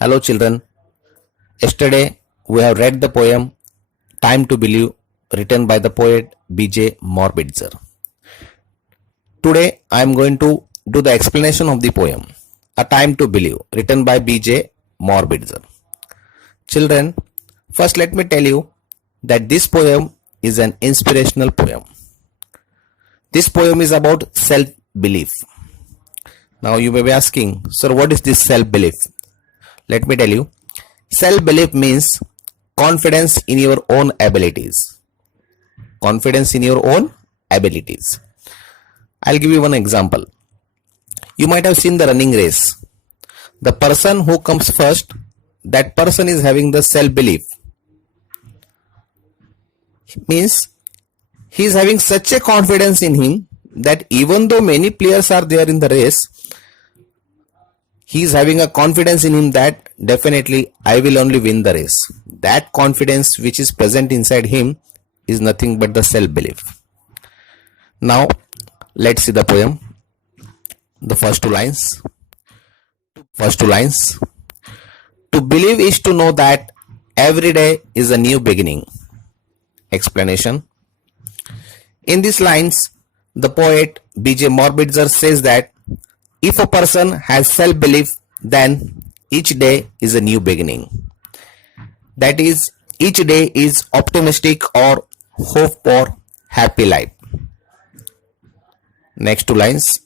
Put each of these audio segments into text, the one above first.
Hello children. Yesterday we have read the poem Time to Believe written by the poet B.J. Morbidzer. Today I am going to do the explanation of the poem A Time to Believe written by B.J. Morbidzer. Children, first let me tell you that this poem is an inspirational poem. This poem is about self-belief. Now you may be asking, sir, what is this self-belief? Let me tell you. Self-belief means confidence in your own abilities. Confidence in your own abilities. I'll give you one example. You might have seen the running race. The person who comes first, that person is having the self-belief. Means he is having such a confidence in him that even though many players are there in the race, he is having a confidence in him that definitely I will only win the race. That confidence which is present inside him is nothing but the self-belief. Now let's see the poem. The first two lines. To believe is to know that every day is a new beginning. Explanation. In these lines, the poet B.J. Morbidzer says that if a person has self-belief, then each day is a new beginning. That is, each day is optimistic or hope for happy life. Next two lines.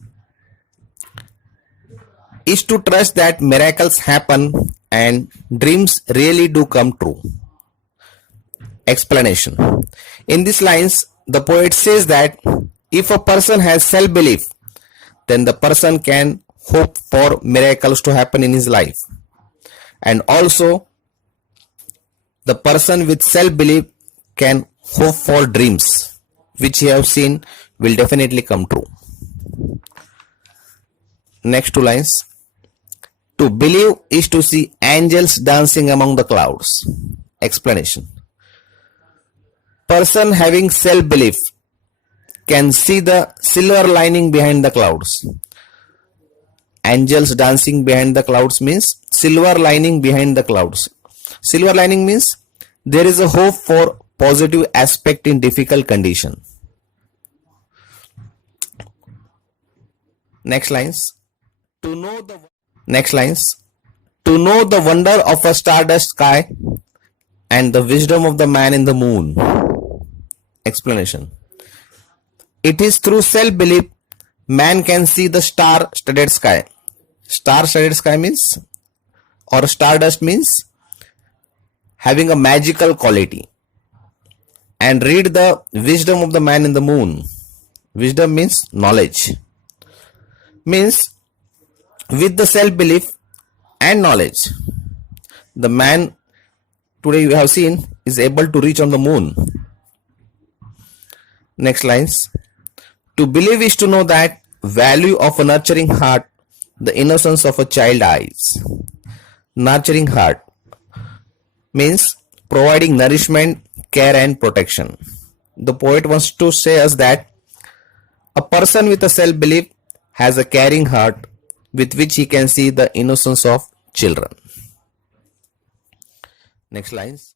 Is to trust that miracles happen and dreams really do come true. Explanation. In these lines, the poet says that if a person has self-belief, then the person can hope for miracles to happen in his life. And also, the person with self-belief can hope for dreams, which you have seen will definitely come true. Next two lines. To believe is to see angels dancing among the clouds. Explanation. Person having self-belief can see the silver lining behind the clouds. Angels dancing behind the clouds means silver lining behind the clouds. Silver lining means there is a hope for positive aspect in difficult condition. Next lines. To know the wonder of a stardust sky and the wisdom of the man in the moon. Explanation. It is through self-belief man can see the star-studded sky. Star-studded sky means, or stardust means, having a magical quality. And read the wisdom of the man in the moon. Wisdom means knowledge. Means, with the self-belief and knowledge, the man today you have seen is able to reach on the moon. Next lines. To believe is to know that value of a nurturing heart, the innocence of a child eyes. Nurturing heart means providing nourishment, care and protection. The poet wants to say us that a person with a self-belief has a caring heart with which he can see the innocence of children. Next lines.